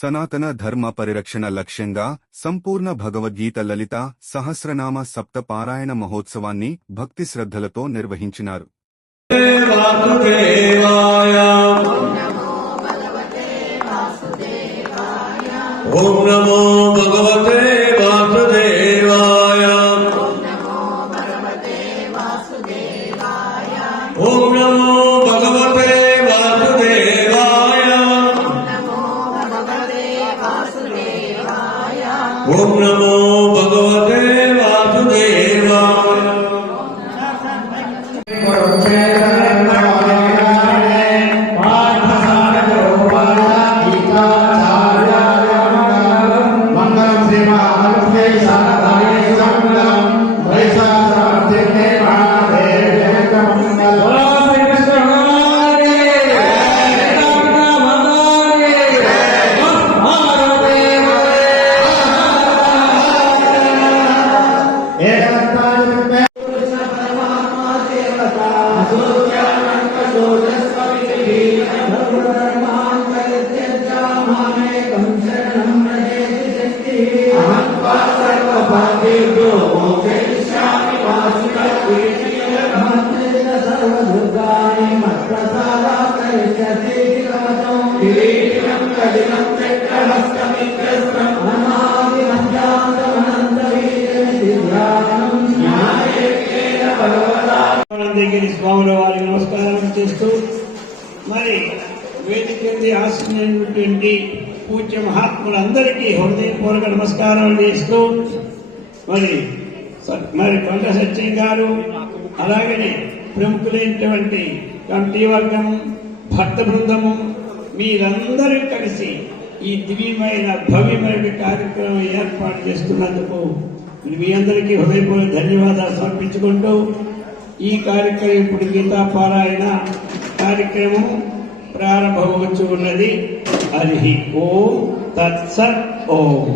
సనాతన ధర్మ పరిరక్షణ లక్ష్యంగా సంపూర్ణ భగవద్గీత లలిత సహస్రనామ సప్త పారాయణ మహోత్సవాన్ని భక్తి శ్రద్ధలతో నిర్వహించినారు. ఓం నమో భగవతే వాసుదేవాయ. ఓం నమో భగవతే వాసుదేవాయ. ఓం నమో భగవతే వాసుదేవాయ. స్వాముల వారికి నమస్కారం చేస్తూ మరి వేదిక ఆశించినటువంటి పూజ్య మహాత్ములందరికీ హృదయపూర్వక నమస్కారాలు చేస్తూ మరి కొండ సత్యం గారు అలాగనే ప్రముఖులైనటువంటి కమిటీ వర్గం భక్త బృందము మీరందరూ కలిసి ఈ దివ్యమైన భవ్యమైన కార్యక్రమం ఏర్పాటు చేస్తున్నందుకు మీ అందరికీ హృదయపూర్వక ధన్యవాదాలు సమర్పించుకుంటూ ఈ కార్యక్రమం ఇప్పుడు గీతా పారాయణ కార్యక్రమం ప్రారంభమవచ్చు ఉన్నది. హరి ఓం తత్సత్ ఓం.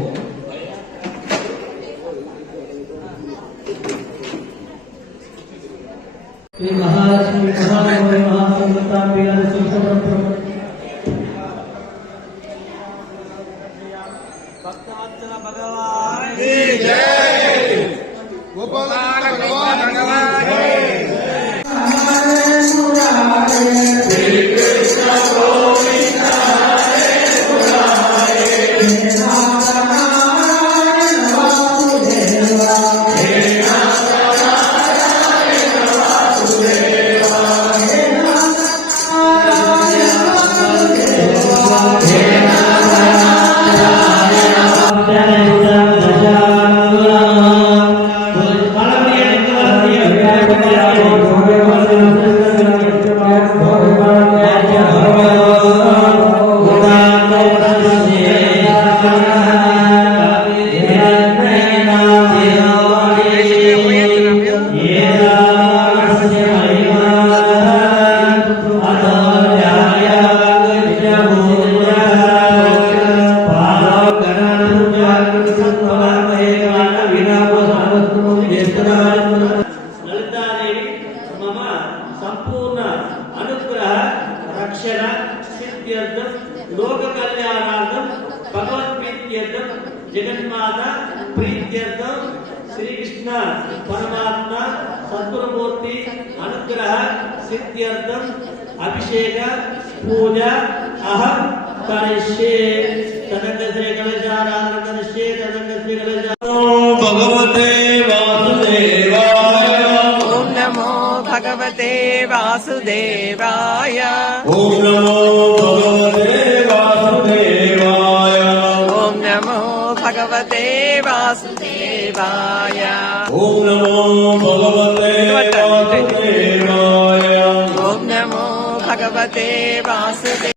భక్తవత్సల భగవాన్ గోపాల భగవాన్ సంపూర్ణ అనుగ్రహ రక్షణ సిద్ధ్యర్థం లోక కళ్యాణార్థం భగవద్ప్రీత్యర్థం జగన్మాత ప్రీత్యర్థం శ్రీకృష్ణ పరమాత్మ సద్గురుమూర్తి అనుగ్రహ సిద్ధ్యర్థం అభిషేక పూజ అహం కరిష్యే. తదంగ శ్రీ గణేశారాధన కరిష్యే. తదంగ శ్రీ గణేశ భగవతే భగవతే వాసుదేవాయ. ఓం నమో భగవతే వాసుదేవాయ. ఓం నమో భగవతే వాసుదేవాయ. ఓం నమో భగవతే వాసుదేవాయ. ఓం నమో భగవతే వాసుదేవాయ.